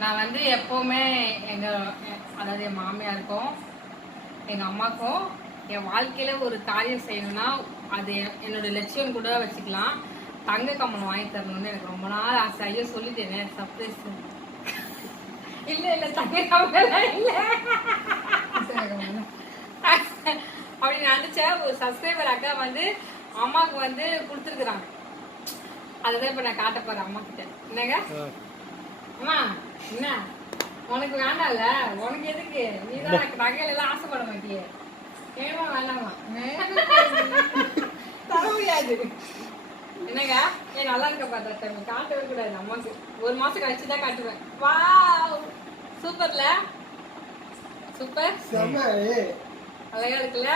நான் வந்து எப்போவுமே அதாவது என் மாமியாருக்கும் எங்கள் அம்மாவுக்கும் என் வாழ்க்கையில் ஒரு காரியம் செய்யணும்னா அது என்னோட லட்சியம் கூட வச்சுக்கலாம். தங்க கம்மன் வாங்கி தரணும்னு எனக்கு ரொம்ப நாள் ஆசை. ஐயோ சொல்லிட்டேனே, சர்ப்ரைஸ். இல்லை தங்க கம்மன் இல்லை அப்படி நினச்ச ஒரு சப்ஸ்கிரைபர் அக்கா வந்து அம்மாவுக்கு வந்து கொடுத்துருக்குறாங்க. அதுதான் இப்போ நான் காட்ட போகிறேன் அம்மா கிட்ட. என்னங்க அம்மா, என்ன உனக்கு வேண்டாம்ல, உனக்கு எதுக்கு? நீ தான் எனக்கு நகையில எல்லாம் ஆசைப்பட மாட்டியே. ஏமா வேண்டாமா தர முடியாது. என்னங்க ஏன் நல்லா இருக்க பார்த்தா காட்டவே கூடாது அம்மாக்கு. ஒரு மாசம் கழிச்சு தான் காட்டுவேன். வா சூப்பர்ல, சூப்பர், அழகா இருக்குல்ல.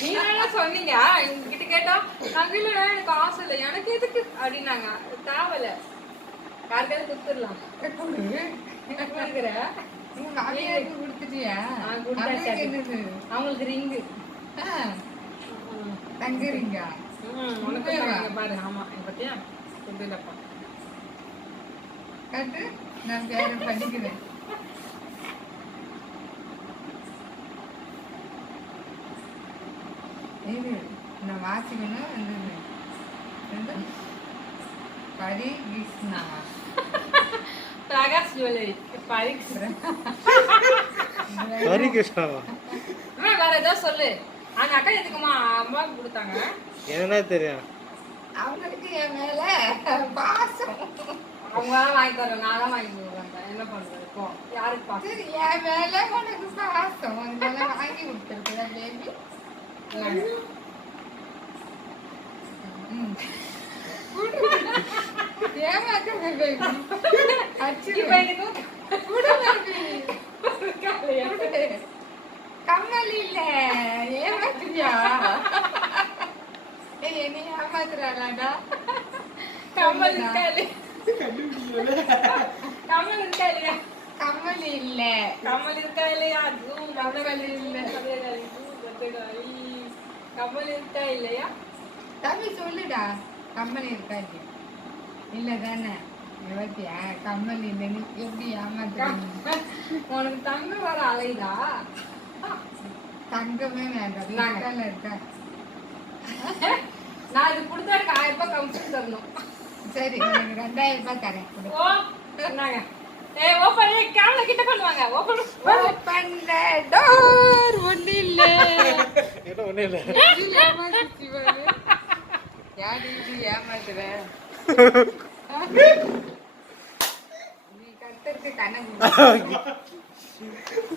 நீங்க என்ன சொன்னீங்க? உங்ககிட்ட கேட்டா நகையில எனக்கு ஆசை இல்லை, எனக்கு எதுக்கு அப்படின்னாங்க. தேவல யாருக்காவது கொடுத்துடலாம். அவங்களுக்கு ரிங்கு தங்க ரிங்கா பாரு. ஆமா பத்தியா கொடுத்துலப்பா கட்டு. நான் வேற பண்ணிக்கிறேன். இது நான் வாசிக்கணும். பரி கிருஷ்ணா பிரகாஷ் ஜுவல்லரி. பரி கிருஷ்ணாவா? வேற ஏதோ சொல்லு. அந்த அக்கா எதுக்குமா அம்மாவுக்கு கொடுத்தாங்க? என்ன தெரியும் அவங்களுக்கு என் மேல பாசம். அவங்க வாங்கி தரோம், நான் தான் வாங்கி கொடுக்குறாங்க. என்ன பண்றது இப்போ? யாருக்கு பாசம்? என் மேல உனக்கு பாசம், அதனால வாங்கி கொடுத்துருக்குற பேபி. கம்மல் இல்ல ஏமாத்துறியா? என்ன ஏமாத்துறாளாடா? கம்மல் இருக்கா இல்லையா? கம்மல் இருக்கா இல்லையா? கம்மல் இல்ல. கம்மல் இருக்கா இல்லையா? கம்மல் இல்ல. கம்மல் இருக்கா இல்லையா? தம்பி சொல்லுடா, கம்மல் இருக்கா இல்லையா? இல்ல தானே? எவத்தியா கம்மல் இல்லைன்னு எப்படி ஏமாத்துறீங்க? உனக்கு தங்கம் வர அலைதா? தங்கமே வேண்டாம் இருக்கா. நான் இது கொடுத்தா எனக்கு 1000 ரூபாய் கமிஷன் தரணும். சரி, எனக்கு 2000 ரூபாய் தரேன். ஓ என்னங்க ஓபன் கேமரா கிட்ட பண்ணுவாங்க. ஓபன் தி டோர். ஒண்ணு இல்ல ஏதோ ஒண்ணு இல்ல. ஏமாத்திச்சு பாரு. யாரு இது ஏமாத்துற? நீ கட்டத்து கணக்கு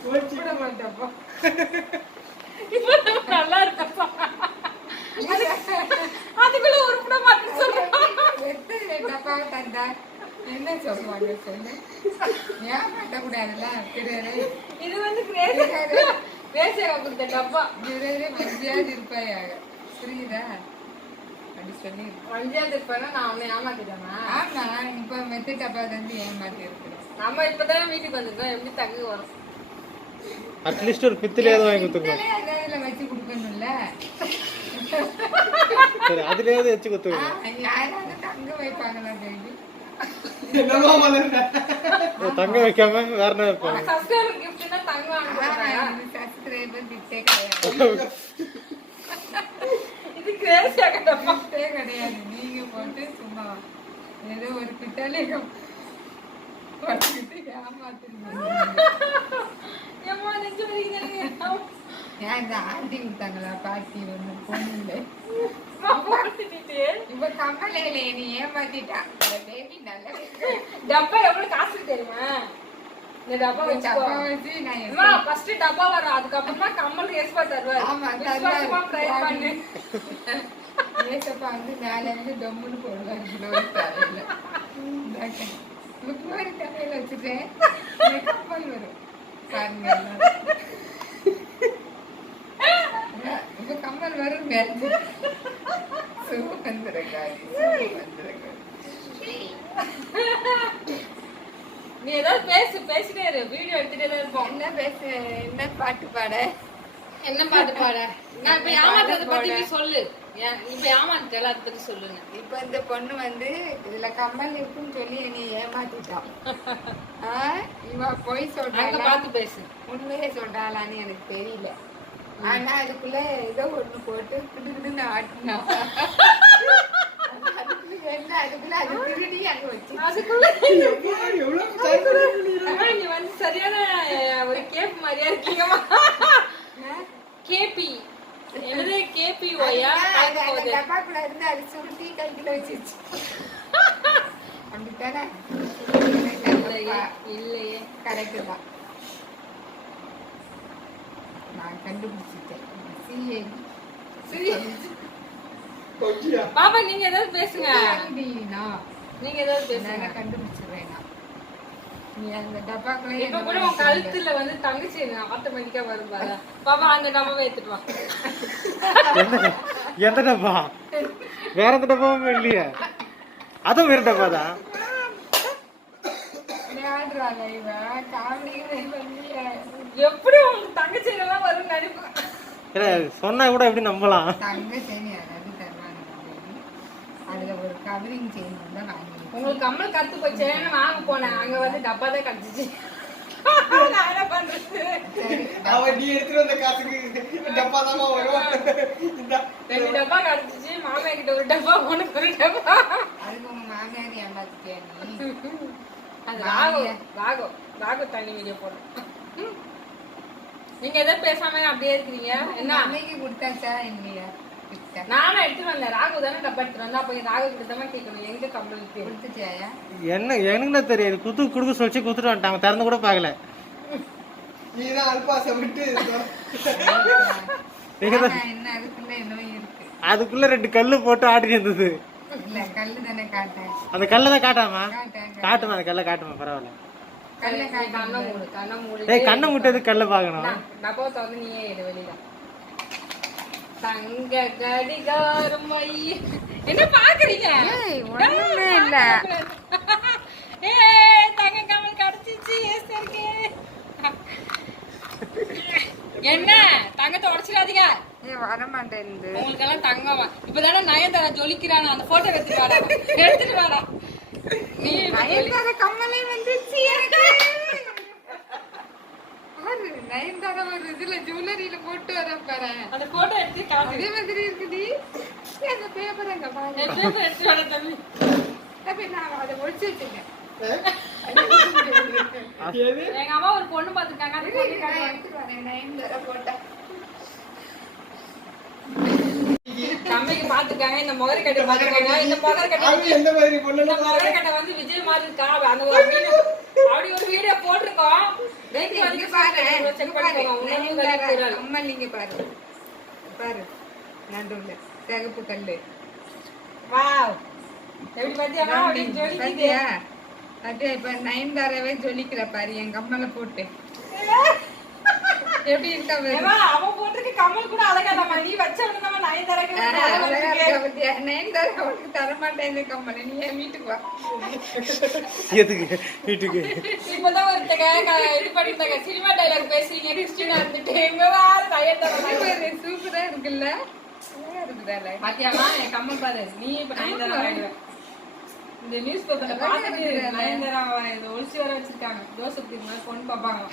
போட மாட்டப்பா. இப்போ நல்லா இருக்கப்பா. அதுக்குள்ள உருப்பட மாட்டேன்னு சொல்றேன். டப்பா தந்தா என்ன சொல்லுவாங்க சொல்லு. ஏமாட்ட கூடாதுல்ல. இது வந்து கிரேசியா கொடுத்த டப்பா. மஞ்சியாவது இருப்பாயாக. புரியுதா? அப்படி சொல்லி மஞ்சியாவது இருப்பேன்னா நான் உன்னை ஏமாத்திட்டேனா? ஆமா, இப்ப மெத்து டப்பா தந்து ஏமாத்தி இருக்கிறோம். நம்ம இப்பதான் வீட்டுக்கு வந்திருக்கோம், எப்படி தங்க வரும்? அட்லீஸ்ட் ஒரு பித்தளையாவது வாங்கி கொடுத்துருங்க. அதுல வச்சு கொடுக்கணும்ல. சரி, அதுலயாவது வச்சு கொடுத்துருங்க. யாராவது தங்க வைப்பாங்களா கேள்வி? தங்க வைக்காம வேற என்ன வைப்பாங்க? சப்ஸ்கிரைபர் கிஃப்ட்னா தங்க வாங்குறாங்க. சப்ஸ்கிரைபர் கிஃப்டே கிடையாது. இது கிரேசியா கிஃப்டே கிடையாது. நீங்க போட்டு சும்மா ஏதோ ஒரு பித்தளையம் வச்சுட்டு ஏமாத்துறீங்க. ஏமா நெஞ்சு வலிக்குது. ஏன் இந்த ஆண்டி கொடுத்தாங்களா பாட்டி ஒண்ணு பொண்ணு இப்ப கம்மலையில நீ ஏமாத்திட்டா. பேபி நல்லா டப்பா எவ்வளவு காசு தெரியுமா? இந்த டப்பா வச்சு நான் ஃபர்ஸ்ட் டப்பா வரும், அதுக்கப்புறமா கம்மல் ஏஸ்பா தருவாரு. ஆமா, விசுவாசமா ட்ரை பண்ணு. ஏசப்பா வந்து மேல இருந்து டொம்முன்னு போடுவாரு. தலையில முக்கியமான தலையில வச்சுட்டேன். கம்மல் வரும் பாருங்க. இப்ப கம்மல் வரும். நீ ஏதாவது பேசிட்டே இரு, வீடியோ எடுத்துட்டே தான் இருப்போம். என்ன பேச, என்ன பாட்டு பாட, என்ன பாட்டு பாட? நான் இப்ப ஏமாத்துறத பத்தி நீ சொல்லு. இப்ப ஏமாத்திட்டால அதை பத்தி சொல்லுங்க. இப்ப இந்த பொண்ணு வந்து இதுல கம்மல் இருக்குன்னு சொல்லி என்னை ஏமாத்திட்டான். இவ பொய் அங்க சொல்றாளா பார்த்து பேசு. உண்மையே சொல்றாளான்னு எனக்கு தெரியல. ஆனா அதுக்குள்ள ஏதோ ஒண்ணு போட்டு கிடுகிடுன்னு ஆட்டினா. என்ன அதுக்குள்ள அது திருடி அங்க வச்சு அதுக்குள்ள அம்மா, நீ வந்து சரியான ஒரு கேப் மாதிரியா இருக்கீங்கம்மா. கேபி என்னது கேபி ஓயா டப்பாக்குள்ள இருந்து அது சுருட்டி கைக்குள்ள வச்சிருச்சு. அப்படித்தானே? இல்லையே. கரெக்டு தான். நான் கண்டுபிடிச்சிட்டேன். பாப்பா நீங்க ஏதாவது பேசுங்க. நீங்க ஏதாவது பேசுங்க. நான் கண்டுபிடிச்சிடுறேன். நீ அந்த டப்பாக்குள்ள இப்ப கூட உன் கழுத்துல வந்து தங்கச்சி ஆட்டோமேட்டிக்கா வரும் பாரு. பாப்பா அந்த டப்பாவை எடுத்துட்டு வா. எந்த டப்பா? வேற எந்த டப்பாவும் இல்லையே. அதுவும் வேற டப்பா தான். விளையாடுறாங்க இவன். காமெடிகளே பண்ணிய. எப்படி உங்க தங்கச்சி எல்லாம் வரும் நினைப்பு. இல்ல சொன்னா கூட எப்படி நம்பலாம்? தங்க செயின் யாராவது தருவாங்க. அதுல ஒரு கவரிங் செயின் தான் வாங்கி. உங்களுக்கு கம்மல் கத்து போச்சேன்னு வாங்க போனேன். அங்க வந்து டப்பா தான் கிடைச்சிச்சு. நான் என்ன பண்றது? நீ எடுத்துட்டு வந்த காசுக்கு டப்பா தான் வரும். 2 டப்பா கிடைச்சிச்சு. மாமா கிட்ட ஒரு டப்பா உனக்கு ஒரு டப்பா. அதுக்கு உங்க மாமியார் ஏமாத்திட்டியா நீ? அது ராகு தனி வீடியோ போடுறேன். நீங்க எதாவது பேசாம அப்படியே இருக்கிறீங்க. என்ன அன்னைக்கு கொடுத்தாச்சா இல்லையா? நானும் எடுத்துட்டு வந்தேன். ராகு தானே டப்பா எடுத்துட்டு வந்தா. அப்ப ராகு கிட்ட தான் கேட்கணும் எங்க கம்மல் இருக்கு. கொடுத்துட்டியா? என்ன எனக்கு தெரியாது. கொடுக்க சொல்லிச்சு கொடுத்துட்டு வந்துட்டாங்க. திறந்து கூட பார்க்கல. நீதான் அல்பாசை விட்டு என்ன அதுக்குள்ள என்னவோ இருக்கு. அதுக்குள்ள 2 கல்லு போட்டு ஆட்டி இருந்தது. இல்ல கல்லு தானே காட்டேன். அந்த கல்லை தான் காட்டாமா? காட்டேன். காட்டுமா அந்த கல்லை காட்டுமா? பரவாயில்ல. கல்ல கண்ணை மூடு கண்ணை மூடு. ஏய் கண்ணை முட்டது கல்லை பார்க்கணும். டப்பா திறந்து நீயே எடு வெளியில. தங்க கடிகாரம் என்ன பாக்குறீங்க? ஒண்ணுமே இல்ல. ஏய் தங்க கம்மல் கிடைச்சிச்சு. ஏஸ்தர்க்கே என்ன தங்கத்தை உடைச்சிடாதீங்க. வர மாட்டேன். உங்களுக்கு எல்லாம் தங்கம் இப்பதானே நயன்தாரா ஜொலிக்கிறானா. அந்த போட்டோ எடுத்துட்டு வாடா. நீ நயன்தாரா கம்மலே வந்துச்சு எனக்கு. நயன்தாரா ஒரு இதுல ஜுவல்லரியில போட்டு வர பாரு. அந்த போட்டோ எடுத்து காட்டு. அதே மாதிரி இருக்குடி. அந்த பேப்பர் அங்க பாரு. எடுத்து வாடா தம்பி. அப்ப நான் அதை ஒழிச்சு வச்சிருக்கேன். எங்க அம்மா ஒரு பொண்ணு பாத்துருக்காங்க. அந்த பொண்ணு காட்டுவாங்க. எடுத்துட்டு வரேன். நயன்தாரா போட்டா தம்பிக்கு பாத்துருக்காங்க. இந்த முகர கட்டை பாத்துருக்காங்க. இந்த முகர கட்டை எந்த மாதிரி பொண்ணு இந்த முகர கட்டை வந்து விஜய் மாதிரி இருக்கா. அந்த ஒரு வீடியோ அப்படி ஒரு வீடியோ போட்டிருக்கோம். இங்க வந்து பாரு. செக் பண்ணிக்கோங்க. நயன்தாரா கம்மல் இங்க பாரு. பாரு நடுவுல சிகப்பு கல்லு. வாவ் எப்படி பாத்தியாமா? அப்படி ஜொலிக்குது. பாத்தியா? அது இப்ப நயன்தாராவே ஜொலிக்கிற பாரு என் கம்மலை போட்டு. எப்படி இருக்கா பாரு. ஏமா அவ போட்டிருக்க கம்மல் கூட அழகாதாமா. நீ வச்சவன நம்ம நயன்தாராக்கு அழகா இருக்கா பாத்தியா? நயன்தாரா உனக்கு தர மாட்டேன் இந்த கம்மல். நீ என் வீட்டுக்கு வா. எதுக்கு வீட்டுக்கு? இப்பதான் ஒருத்தங்க இது பண்ணிட்டாங்க. சினிமா டைலாக் பேசுறீங்க கிறிஸ்டினா இருந்துட்டு எங்க வேற நயன்தாரா சூப்பரா இருக்குல்ல? அழகா இருக்குதால. பாத்தியாமா என் கம்மல் பாரு. நீ இப்ப நயன்தாரா ஆயிடுவ. இந்த நியூஸ் பேப்பர்ல பாத்துட்டு நயன்தாரா இது ஒளிச்சு வர வச்சிருக்காங்க. ஜோசப் பொண்ணு பாப்பாங்க.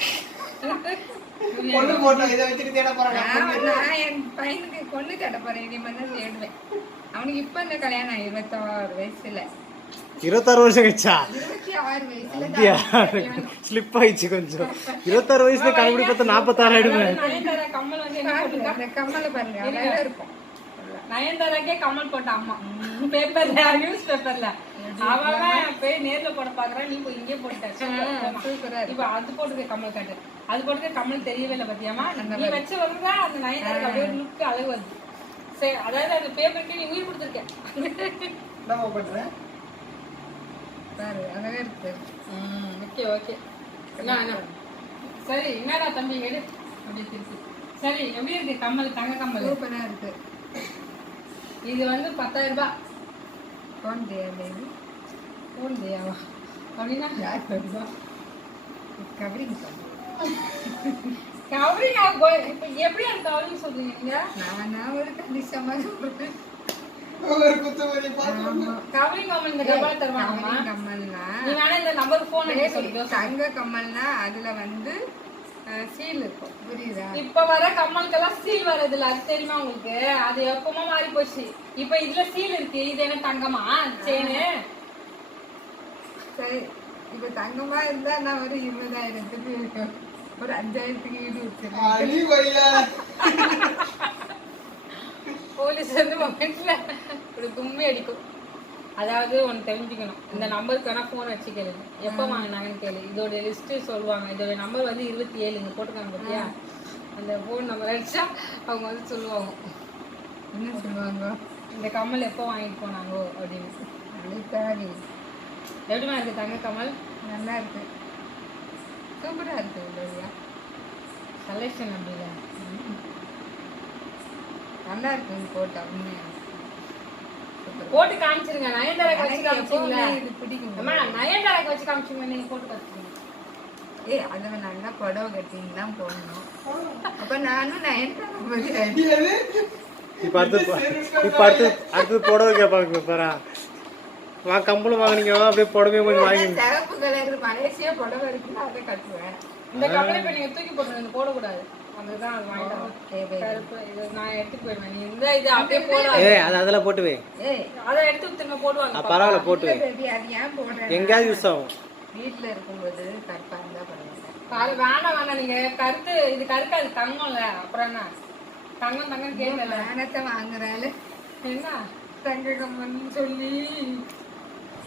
பொண்ணு போட்டோம் இதை வச்சுட்டு தேட போறாங்க. நான் என் பையனுக்கு பொண்ணு தேட போறேன். இனிமே தான் தேடுவேன். அவனுக்கு இப்ப இந்த கல்யாணம் 26 வயசுல. 26 வருஷம் கழிச்சா? 26 வயசுல அப்படியா? ஸ்லிப் ஆயிடுச்சு கொஞ்சம். 26 வயசுல கண்டுபிடி பார்த்தா 46 ஆயிடுவேன். நயன்தாரா கம்மல் வந்து என்ன போட்டிருக்கா? அந்த கம்மலை பாருங்க அழகா இருக்கும். நயன்தாராக்கே கம்மல் போட்ட அம்மா பேப்பர்ல நியூஸ் பேப்பர்ல. அவன் போய் நேர்ல போட பாக்குறான். நீ போய் இங்கே போட்ட. சூப்பரா இருக்கு. இப்ப அது போட்டுக்க கம்மல் காட்டு. அது போட்டுக்க கம்மல் தெரியவே இல்லை பத்தியாமா. நீ வச்ச வருதா அந்த நயன்தாரா அப்படியே லுக் அழகு வருது. சரி அதாவது அந்த பேப்பருக்கு நீ உயிர் கொடுத்துருக்க. என்ன பண்றேன் பாரு அழகா இருக்கு. Okay okay. என்ன சரி என்னடா தம்பி எடு அப்படி திருப்பி. சரி எப்படி இருக்கு கம்மல்? தங்க கம்மல் சூப்பரா இருக்கு. இது வந்து 10,000 ரூபாய். கौन दिया बेबी? कौन दिया वो? அப்படின்னா यार करवा कवरिंग கவரிங் இப்ப எப்படி அந்த கவரிங் சொல்றீங்க நீங்க? நான் ஒரு கண்டிஷமா சொல்றேன். ஒரு குத்துமதி பாத்து கவரிங் கம்மல் இந்த கம்மல தருவாங்கம்மா. கவரிங் கம்மல்னா நீ வேணா இந்த நம்பருக்கு போன் பண்ணி சொல்லிக்கோ. தங்க கம்மல்னா அதுல வந்து சீல் இருக்கும், புரியுதா? இப்ப வர கம்மலுக்கெல்லாம் சீல் வரது இல்ல, அது தெரியுமா உங்களுக்கு? அது எப்பவுமே மாறி போச்சு. இப்ப இதுல சீல் இருக்கு. இது என்ன தங்கமா செயினு? சரி, இப்ப தங்கமா இருந்தா நான் ஒரு 20,000க்கு ஒரு 5,000க்கு ஈடு வச்சிருக்கேன். அடி பையா போலீஸ் வந்து மொமெண்ட்ல ஒரு கும்மி அடிக்கும். அதாவது ஒன்று தெரிஞ்சுக்கணும், இந்த நம்பருக்கு வேணா ஃபோன் வச்சு கேளுங்க, எப்போ வாங்கினாங்கன்னு கேளு. இதோட லிஸ்ட்டு சொல்லுவாங்க. இதோட நம்பர் வந்து 27 இங்கே போட்டுக்காங்க பார்த்தியா? அந்த ஃபோன் நம்பர் அடிச்சா அவங்க வந்து சொல்லுவாங்க என்ன சொல்லுவாங்க, இந்த கம்மல் எப்போ வாங்கிட்டு போனாங்கோ அப்படின்னு. அழுத்தாடி எப்படிமா இருக்கு தங்க கம்மல்? நல்லா இருக்கு, சூப்பரா இருக்கு இல்லையா? கலெக்ஷன் அப்படில நல்லா இருக்கு இது போட்டா. போட்டு காமிச்சிருங்க. நயன்தாராக்கு வச்சு காமிச்சிங்களா? இது பிடிக்கும். அம்மா நயன்தாராக்கு வச்சு காமிச்சிங்க, நீங்க போட்டு காமிச்சிங்க. அதை நல்லா புடவை கட்டின்னு தான் போடணும். அப்ப நானும் நயன்தாரா இப்ப அடுத்து புடவை கேட்பாங்க பாரா. கம்பளம் வாங்கினீங்க அப்படியே புடவையும் கொஞ்சம் வாங்கி. சிவப்பு கலர் மலேசியா புடவை இருக்குன்னா அதை கட்டுவேன். இந்த கப்பலை இப்ப நீங்க தூக்கி போட்டுருங்க, போடக்கூடாது. அதுதான் அது வாங்கிட்டு கருப்பு. இது நான் எடுத்துட்டு போயிடுவேன். நீ இந்த இது அப்படியே போடலாம். அதெல்லாம் போட்டு வை. அதை எடுத்து திரும்ப போடுவாங்க. பரவாயில்ல போட்டு வை. அது ஏன் போடுறேன், எங்கேயாவது யூஸ் ஆகும். வீட்டுல இருக்கும்போது கருப்பா இருந்தா பரவாயில்ல. பாரு வேணாம் நீங்க கருத்து இது கருக்காது, தங்கம்ல. அப்புறம் என்ன தங்கம் கேட்கல. வேணத்தை வாங்குறாள் என்ன தங்க கம்மன்னு சொல்லி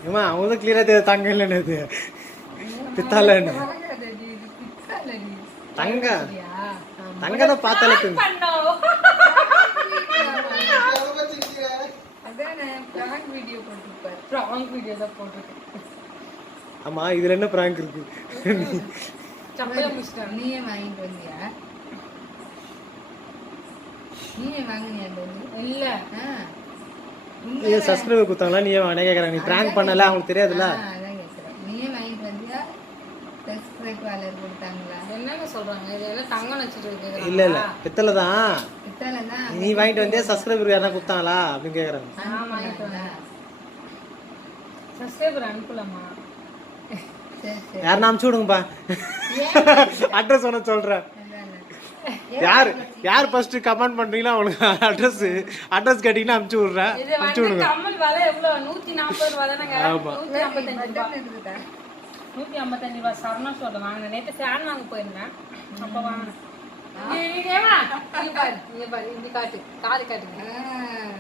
ஏமா அவங்க தான் கிளியரா தெரியாது தங்க இல்லைன்னு. இது பித்தாலன்னு வாங்காதடி, இது பித்தாலடி. தங்க தங்க தான் பார்த்தாலே தெரியும். அதானே பிராங்க் வீடியோ போட்டுருப்பாரு. ப்ராங்க் வீடியோ தான் போட்டிருக்கேன். ஆமா இதுல என்ன பிராங்க் இருக்கு? சப்பையா முடிச்சிட்டேன். நீயே வாங்கிட்டு வந்தியா? நீயே வாங்கினியா? இல்ல நீ சப்ஸ்கிரைபர் கொடுத்தாங்களா? நீ என்ன கேக்குறாங்க? நீ பிராங்க் பண்ணல, அவங்களுக்கு தெரியாதுல்ல. அதான் கேட்குறேன். நீயே வாங்கிட்டு வந்தியா? சப்ஸ்கிரைபர் கொடுத்தாங்களா? என்னங்க சொல்றாங்க? இது எல்லாம் தங்கம் வச்சுட்டு இருக்கு. இல்ல பித்தளை தான். பித்தளை தான். நீ வாங்கிட்டு வந்தே சப்ஸ்கிரைபர் யாரா கொடுத்தாங்களா அப்படின்னு கேக்குறாங்க. நான் வாங்கிட்டு வந்தேன். சப்ஸ்கிரைபர் அனுப்பலாமா? சரி சரி. யாருன்னா அனுப்பிச்சு விடுங்கப்பா. அட்ரஸ் ஒன்று சொல்றேன். யார் ஃபர்ஸ்ட் கமெண்ட் பண்றீங்களோ அவங்களுக்கு அட்ரஸ் கேட்டீங்கன்னா அனுப்பிச்சு விடுறேன். இது வந்து கம்மல் விலை எவ்வளவு? 140 ரூபாய் தானங்க. 155 ரூபாய். 155 ரூபாய் சரணா ஸ்டோர்ல வாங்கினேன். நேத்து ஃபேன் வாங்க போயிருந்தேன். அப்ப வாங்கினேன். இங்க பாரு இப்படி காட்டு, காது காட்டுங்க.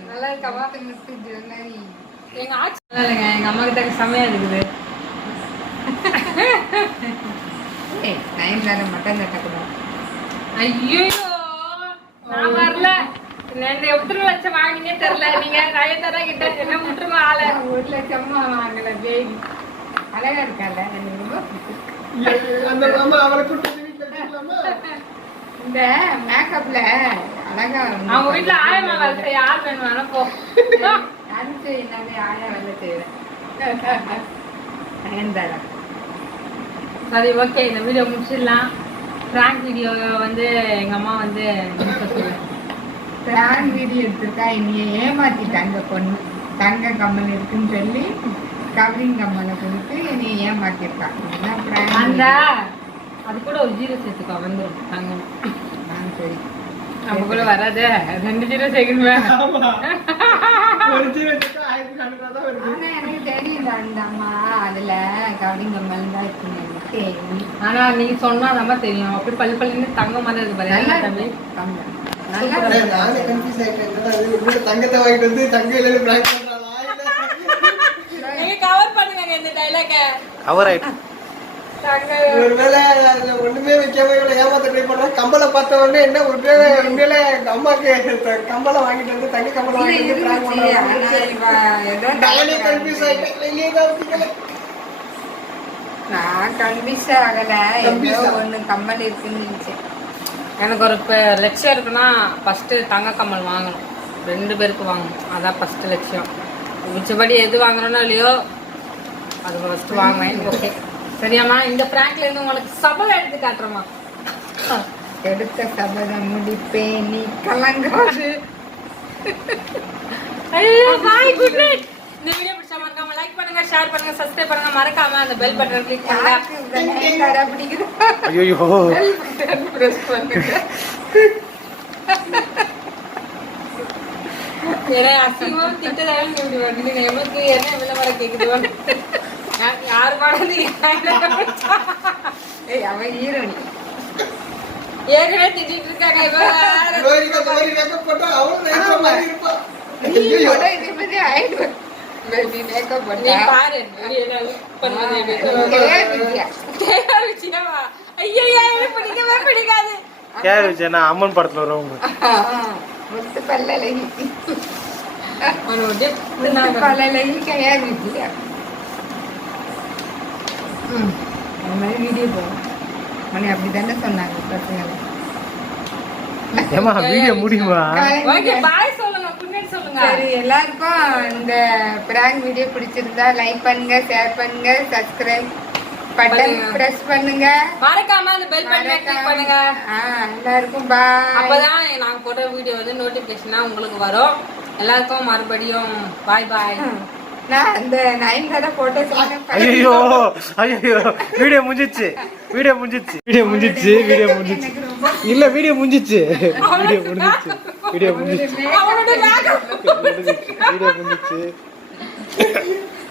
நல்லா இருக்கா? எங்க ஆட்சி நல்லா இல்லைங்க. எங்க அம்மா கிட்ட செமையா இருக்குது. மட்டன் கட்டக்கூடாது. ஐயோ நான் வரல. எத்தனை லட்சம் வாங்கினே தெரியல. நீங்க நயன்தாரா கிட்ட என்ன விட்டுருங்க ஆளை. 1 லட்சமா வாங்கல பேபி. அழகா இருக்கால, எனக்கு ரொம்ப பிடிச்சிருக்கு. அந்த மாமா அவளை கூட்டிட்டு வீட்டுல இருக்கலாமா? இந்த மேக்கப்ல அழகா அவங்க வீட்டுல ஆயமா வேலை செய்ய ஆள் வேணும். போ அனுப்பிச்சு எல்லாமே ஆயா வேலை செய்வேன். நயன்தாரா. சரி ஓகே, இந்த வீடியோ முடிச்சிடலாம். பிராங்க் வீடியோ வந்து எங்க அம்மா வந்து பிராங்க் வீடியோ எடுத்திருக்கா. என்னைய ஏமாத்திட்டாங்க பொண்ணு. தங்க கம்மல் இருக்குன்னு சொல்லி கவரிங் கம்மலை கொடுத்து என்னைய ஏமாத்திருக்கா. அந்த அது கூட ஒரு 0 சேர்த்துக்கா வந்துடும் தங்கம். சரி நம்ம கூட வராது. 2 0 சேர்க்கணுமே. ஒரு ஜீவத்துக்கு 1400 தான் வருது. ஆனா எனக்கு தெரியுது அந்த அம்மா அதுல கவரிங் கம்மல் தான் இருக்குன்னு எனக்கு தெரியும். ஆனா நீங்க சொன்னா நம்ம தெரியும். அப்படி பள்ளி பள்ளின்னு தங்கம் மாதிரி இருக்கு பாரு. நல்லா தம்பி கம்மல் நல்லா நானே கன்ஃபியூஸ் ஆயிட்டேன். என்னடா இது இவ்வளவு தங்கத்தை வாங்கிட்டு வந்து தங்க இல்லைன்னு பிராங்க் பண்றாளா? நீங்க கவர் பண்ணுங்க இந்த டைலாக. கவர் ஆயிட்டு ஒருவேளை அதுல ஒண்ணுமே வைக்காம இவ்வளவு ஏமாத்த ட்ரை பண்றா. கம்பளை பார்த்த உடனே என்ன ஒருவேளை உண்மையில அம்மாக்கு கம்பளை வாங்கிட்டு வந்து தங்க கம்பளை வாங்கிட்டு வந்து பிராங்க் பண்றாங்க. நானே கன்ஃபியூஸ் ஆயிட்டேன். இல்லையே தான் நான் கன்ஃபியூஸ் ஆகல. ஏதோ ஒண்ணு கம்மல் இருக்குன்னு நினைச்சேன். எனக்கு ஒரு லட்சியம் இருக்குன்னா ஃபர்ஸ்ட் தங்க கம்மல் வாங்கணும். 2 பேருக்கு வாங்கணும். அதான் ஃபர்ஸ்ட் லட்சியம். மிச்சபடி எது வாங்குறோனோ இல்லையோ அது ஃபர்ஸ்ட் வாங்குவேன். ஓகே சரியாம்மா? இந்த பிராங்க்ல இருந்து உங்களுக்கு சபதம் எடுத்து காட்டுறோமா? எடுத்த சபதம் முடிப்பேன், நீ கலங்காது. Bye good night. இந்த வீடியோ பிடிச்சா மறக்காம லைக் பண்ணுங்க, ஷேர் பண்ணுங்க, சப்ஸ்கிரைப் பண்ணுங்க, மறக்காம அந்த பெல் பட்டன் கிளிக் பண்ணுங்க. யாருக்கு இந்த நயன்தாரா பிடிக்குது? ஐயோ பிரஸ் பண்ணுங்க. ஏன்னா அசிங்கமா திட்டதாலும் இப்படி வந்து எமக்கு என்ன விளம்பரம் கேக்குது. யாரு பாடாது ஏய், அவன் ஹீரோனி. ஏற்கனவே திட்டிட்டு இருக்காங்க. ரோஹிணிக்கு அந்த மாதிரி மேக்கப் போட்டா அவளும் நைஸா மாதிரி இருப்பா. நீ கூட இதே மாதிரி ஆயிடுவ. நீ மேக்கப் நீ பண்ணா பாரு வீடியோல பண்ணுது. விஜயாவா? ஐயோ எனக்கு பிடிக்கவே பிடிக்காது. கேர் வச்சேன்னா அம்மன் படத்துல வரவங்க முத்து பல்லழகி. அவனோட முத்து பல்லழகி கையா விஜயா. அந்த மாதிரி வீடியோ போகும். மணி அப்படிதானே சொன்னாங்க பசங்க. ஏமா வீடியோ முடியுமா? ஓகே பாய் சொல்லுங்க, குட் நைட் சொல்லுங்க. சரி, எல்லாருக்கும் இந்த பிராங்க் வீடியோ பிடிச்சிருந்தா லைக் பண்ணுங்க, ஷேர் பண்ணுங்க, சப்ஸ்கிரைப் பட்டன் பிரஸ் பண்ணுங்க. மறக்காம அந்த பெல் பட்டனை கிளிக் பண்ணுங்க. எல்லாருக்கும் பாய். அப்பதான் நாங்க போட்ட வீடியோ வந்து நோட்டிபிகேஷனா உங்களுக்கு வரும். எல்லாருக்கும் மறுபடியும் பாய் பாய். நான் அந்த நயன்தாரா போட்டோ ஐயோ ஐயோ வீடியோ முடிஞ்சிச்சு, வீடியோ முடிஞ்சிச்சு, வீடியோ முடிஞ்சிச்சு, வீடியோ முடிஞ்சிச்சு. இல்ல வீடியோ முடிஞ்சிச்சு, வீடியோ முடிஞ்சிச்சு, வீடியோ முடிஞ்சிச்சு, அவனோட வீடியோ முடிஞ்சிச்சு.